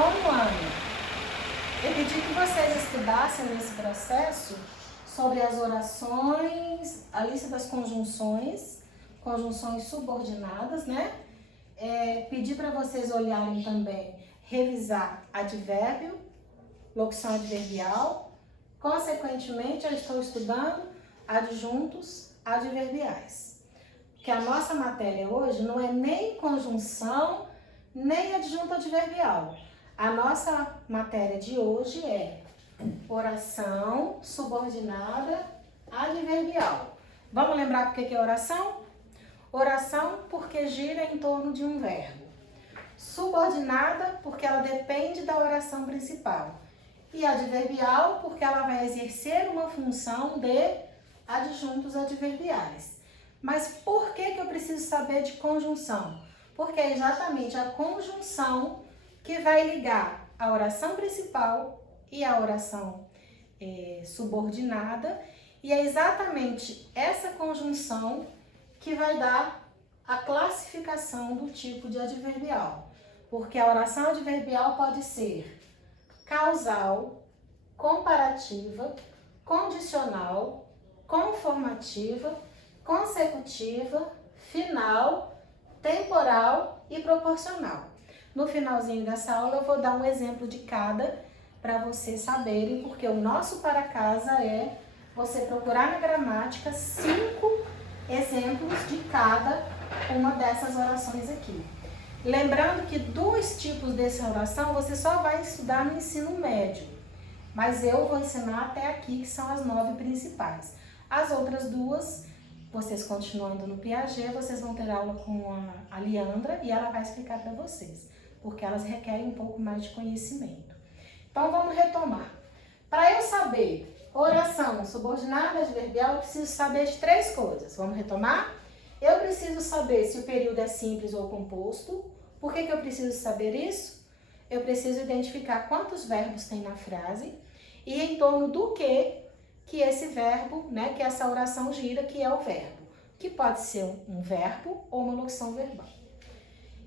nono ano. Eu pedi que vocês estudassem nesse processo sobre as orações, a lista das conjunções, conjunções subordinadas, né? Pedi para vocês olharem também, revisar advérbio, locução adverbial. Consequentemente, eu estou estudando adjuntos adverbiais. Porque a nossa matéria hoje não é nem conjunção, nem adjunto adverbial. A nossa matéria de hoje é oração subordinada adverbial. Vamos lembrar por que é oração? Oração porque gira em torno de um verbo. Subordinada porque ela depende da oração principal. E adverbial porque ela vai exercer uma função de adjuntos adverbiais. Mas por que eu preciso saber de conjunção? Porque é exatamente a conjunção que vai ligar a oração principal e a oração subordinada. E é exatamente essa conjunção que vai dar a classificação do tipo de adverbial. Porque a oração adverbial pode ser causal, comparativa, condicional, conformativa, consecutiva, final, temporal e proporcional. No finalzinho dessa aula eu vou dar um exemplo de cada para vocês saberem, porque o nosso para casa é você procurar na gramática 5 exemplos de cada uma dessas orações aqui. Lembrando que 2 tipos dessa oração você só vai estudar no ensino médio, mas eu vou ensinar até aqui, que são as 9 principais. As outras 2, vocês continuando no Piaget, vocês vão ter aula com a Leandra e ela vai explicar para vocês, porque elas requerem um pouco mais de conhecimento. Então vamos retomar. Para eu saber oração subordinada adverbial, eu preciso saber de 3 coisas. Vamos retomar? Eu preciso saber se o período é simples ou composto. Por que eu preciso saber isso? Eu preciso identificar quantos verbos tem na frase e em torno do que esse verbo, né, que essa oração gira, que é o verbo, que pode ser um verbo ou uma locução verbal.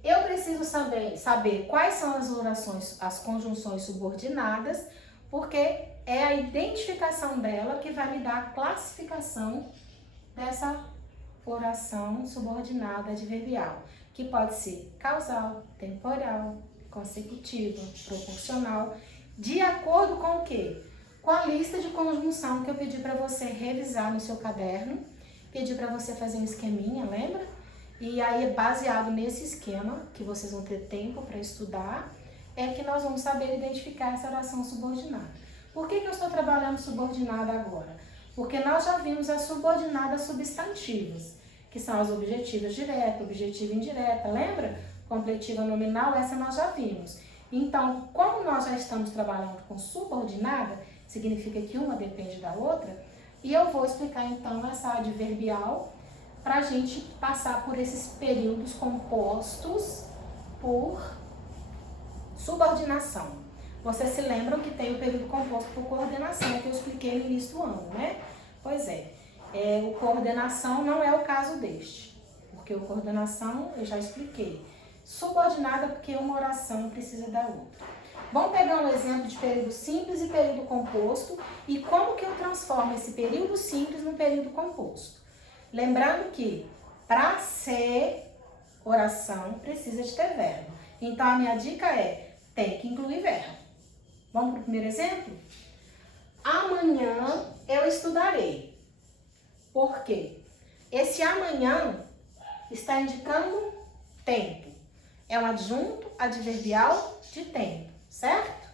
Eu preciso saber quais são as orações, as conjunções subordinadas, porque é a identificação dela que vai me dar a classificação dessa oração subordinada adverbial, que pode ser causal, temporal, consecutiva, proporcional, de acordo com o quê? Com a lista de conjunção que eu pedi para você revisar no seu caderno, pedi para você fazer um esqueminha, lembra? E aí, baseado nesse esquema, que vocês vão ter tempo para estudar, é que nós vamos saber identificar essa oração subordinada. Por que eu estou trabalhando subordinada agora? Porque nós já vimos as subordinadas substantivas, que são as objetivas direta, objetiva indireta, lembra? Completiva nominal, essa nós já vimos. Então, como nós já estamos trabalhando com subordinada, significa que uma depende da outra, e eu vou explicar então essa adverbial para a gente passar por esses períodos compostos por subordinação. Vocês se lembram que tem o período composto por coordenação, que eu expliquei no início do ano, né? Pois é, o coordenação não é o caso deste, porque o coordenação eu já expliquei. Subordinada porque uma oração precisa da outra. Vamos pegar um exemplo de período simples e período composto e como que eu transformo esse período simples no período composto. Lembrando que para ser oração precisa de ter verbo. Então a minha dica é, tem que incluir verbo. Vamos para o primeiro exemplo? Amanhã eu estudarei. Por quê? Esse amanhã está indicando tempo. É um adjunto adverbial de tempo, certo?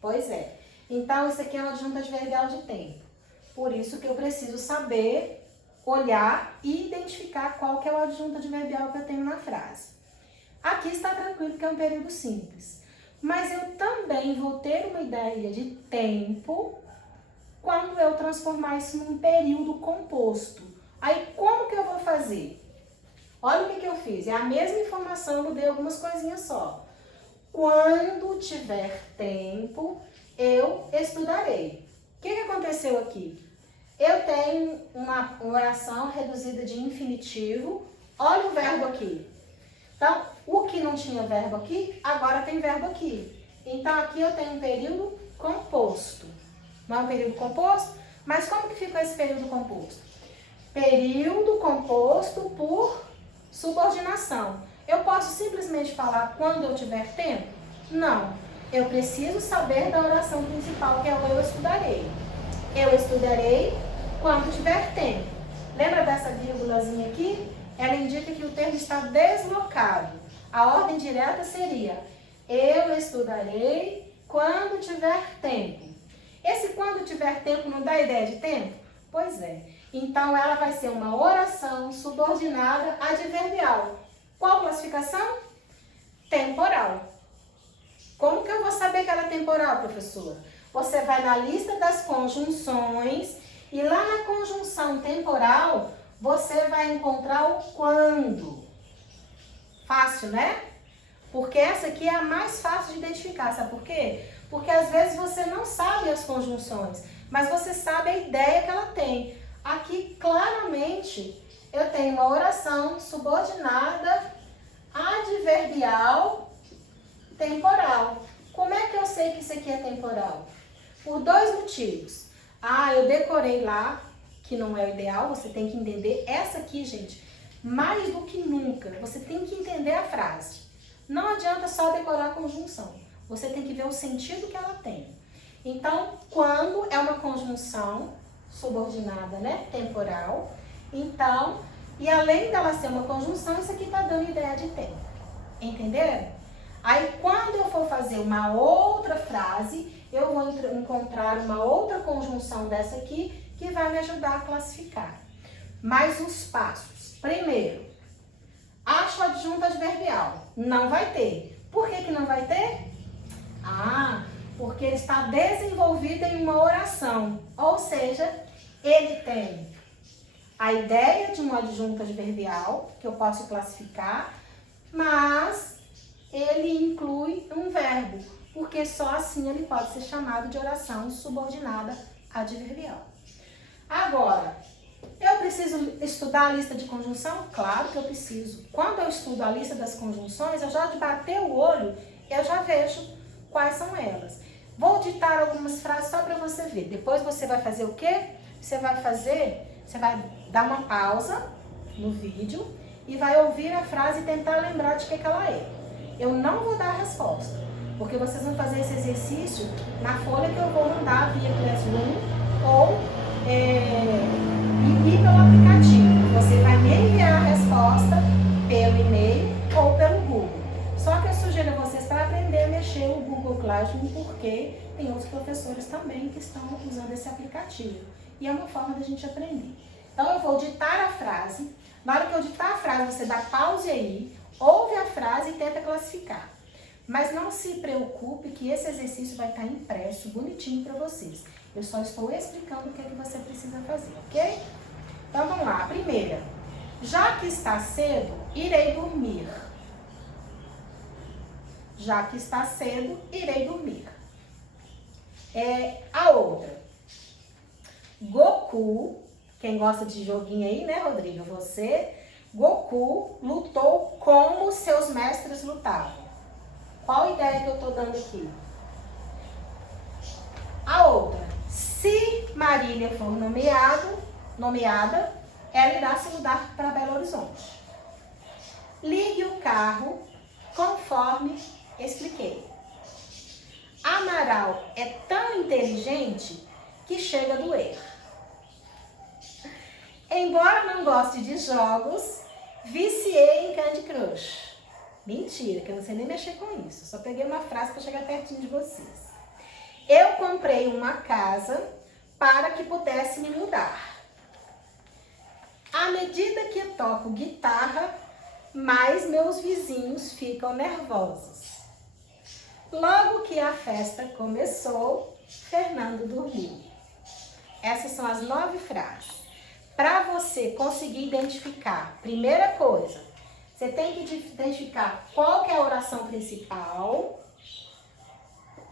Pois é. Então, isso aqui é um adjunto adverbial de tempo. Por isso que eu preciso saber, olhar e identificar qual que é o adjunto adverbial que eu tenho na frase. Aqui está tranquilo que é um período simples. Mas eu também vou ter uma ideia de tempo quando eu transformar isso num período composto. Aí, como que eu vou fazer? Olha o que eu fiz. É a mesma informação, eu mudei algumas coisinhas só. Quando tiver tempo, eu estudarei. O que aconteceu aqui? Eu tenho uma oração reduzida de infinitivo. Olha o verbo aqui. Então, o que não tinha verbo aqui, agora tem verbo aqui. Então, aqui eu tenho um período composto. Não é um período composto? Mas como que fica esse período composto? Período composto por subordinação. Eu posso simplesmente falar quando eu tiver tempo? Não. Eu preciso saber da oração principal, que é o eu estudarei. Eu estudarei quando tiver tempo. Lembra dessa vírgulazinha aqui? Ela indica que o termo está deslocado. A ordem direta seria: eu estudarei quando tiver tempo. Esse quando tiver tempo não dá ideia de tempo? Pois é. Então, ela vai ser uma oração subordinada adverbial. Qual classificação? Temporal. Como que eu vou saber que ela é temporal, professora? Você vai na lista das conjunções e lá na conjunção temporal, você vai encontrar o quando. Fácil, né? Porque essa aqui é a mais fácil de identificar. Sabe por quê? Porque às vezes você não sabe as conjunções, mas você sabe a ideia que ela tem. Aqui, claramente, eu tenho uma oração subordinada adverbial temporal. Como é que eu sei que isso aqui é temporal? Por dois motivos. Eu decorei lá, que não é o ideal, você tem que entender essa aqui, gente. Mais do que nunca, você tem que entender a frase. Não adianta só decorar a conjunção. Você tem que ver o sentido que ela tem. Então, quando é uma conjunção subordinada, né, temporal, então, e além dela ser uma conjunção, isso aqui está dando ideia de tempo. Entenderam? Aí, quando eu for fazer uma outra frase, eu vou encontrar uma outra conjunção dessa aqui que vai me ajudar a classificar. Mas os passos. Primeiro, acho adjunto adverbial. Não vai ter. Por que que não vai ter? Porque ele está desenvolvido em uma oração. Ou seja, ele tem a ideia de um adjunto adverbial, que eu posso classificar, mas ele inclui um verbo, porque só assim ele pode ser chamado de oração subordinada adverbial. Agora, eu preciso estudar a lista de conjunção? Claro que eu preciso. Quando eu estudo a lista das conjunções, eu já de bater o olho, eu já vejo quais são elas. Vou ditar algumas frases só para você ver. Depois você vai fazer o quê? Você vai dar uma pausa no vídeo e vai ouvir a frase e tentar lembrar de que ela é. Eu não vou dar a resposta, porque vocês vão fazer esse exercício na folha que eu vou mandar via Classroom ou e pelo aplicativo. Você vai me enviar a resposta pelo e-mail ou pelo Google. Só que eu sugiro a vocês para aprender a mexer no Google Classroom, porque tem outros professores também que estão usando esse aplicativo. E é uma forma da gente aprender. Então, eu vou ditar a frase. Na hora que eu ditar a frase, você dá pause aí, ouve a frase e tenta classificar. Mas não se preocupe que esse exercício vai estar impresso bonitinho para vocês. Eu só estou explicando o que é que você precisa fazer, ok? Então, vamos lá. A primeira. Já que está cedo, irei dormir. Já que está cedo, irei dormir. A outra. Goku, quem gosta de joguinho aí, né, Rodrigo? Você. Goku lutou como seus mestres lutavam. Qual a ideia que eu estou dando aqui? A outra. Se Marília for nomeada, ela irá se mudar para Belo Horizonte. Ligue o carro conforme expliquei. Amaral é tão inteligente que chega a doer. Embora não goste de jogos, viciei em Candy Crush. Mentira, que eu não sei nem mexer com isso. Só peguei uma frase para chegar pertinho de vocês. Eu comprei uma casa para que pudesse me mudar. À medida que eu toco guitarra, mais meus vizinhos ficam nervosos. Logo que a festa começou, Fernando dormiu. Essas são as 9 frases. Para você conseguir identificar, primeira coisa, você tem que identificar qual que é a oração principal.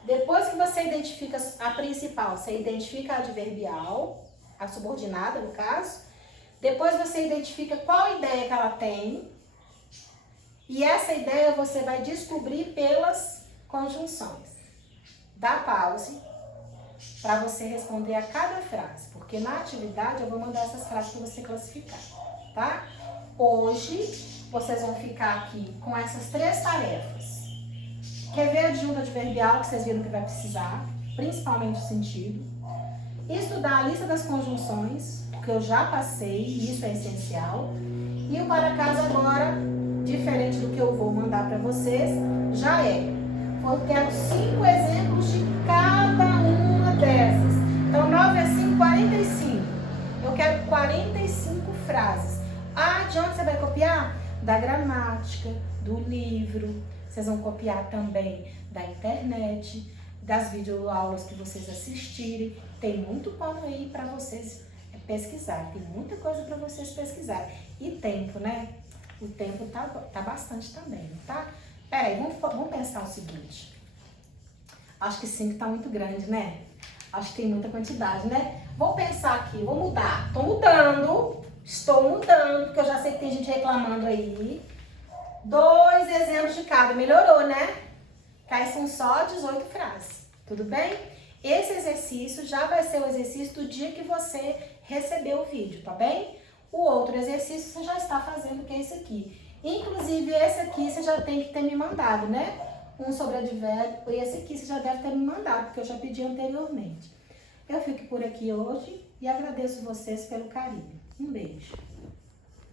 Depois que você identifica a principal, você identifica a adverbial, a subordinada no caso. Depois você identifica qual ideia que ela tem. E essa ideia você vai descobrir pelas conjunções. dá pause para você responder a cada frase, porque na atividade eu vou mandar essas frases para você classificar, tá? Hoje vocês vão ficar aqui com essas 3 tarefas. Quer ver a adjunta adverbial que vocês viram que vai precisar, principalmente o sentido. Estudar a lista das conjunções, que eu já passei, isso é essencial. E o para casa agora, diferente do que eu vou mandar para vocês, já é. Eu quero 5 exemplos de cada uma dessas. Então, 9 a 5, 45. Eu quero 45 frases. Ah, de onde você vai copiar? Da gramática, do livro. Vocês vão copiar também da internet, das videoaulas que vocês assistirem. Tem muito pano aí para vocês pesquisar, tem muita coisa para vocês pesquisarem. E tempo, né? O tempo tá bastante também, tá? Peraí, vamos pensar o seguinte. Acho que 5 tá muito grande, né? Acho que tem muita quantidade, né? Vou pensar aqui, vou mudar. Estou mudando, porque eu já sei que tem gente reclamando aí. 2 exemplos de cada, melhorou, né? Que aí são só 18 frases, tudo bem? Esse exercício já vai ser o exercício do dia que você recebeu o vídeo, tá bem? O outro exercício você já está fazendo, que é esse aqui. Inclusive, esse aqui você já tem que ter me mandado, né? Um sobre advérbio, e esse aqui você já deve ter me mandado, porque eu já pedi anteriormente. Eu fico por aqui hoje e agradeço vocês pelo carinho. Um beijo.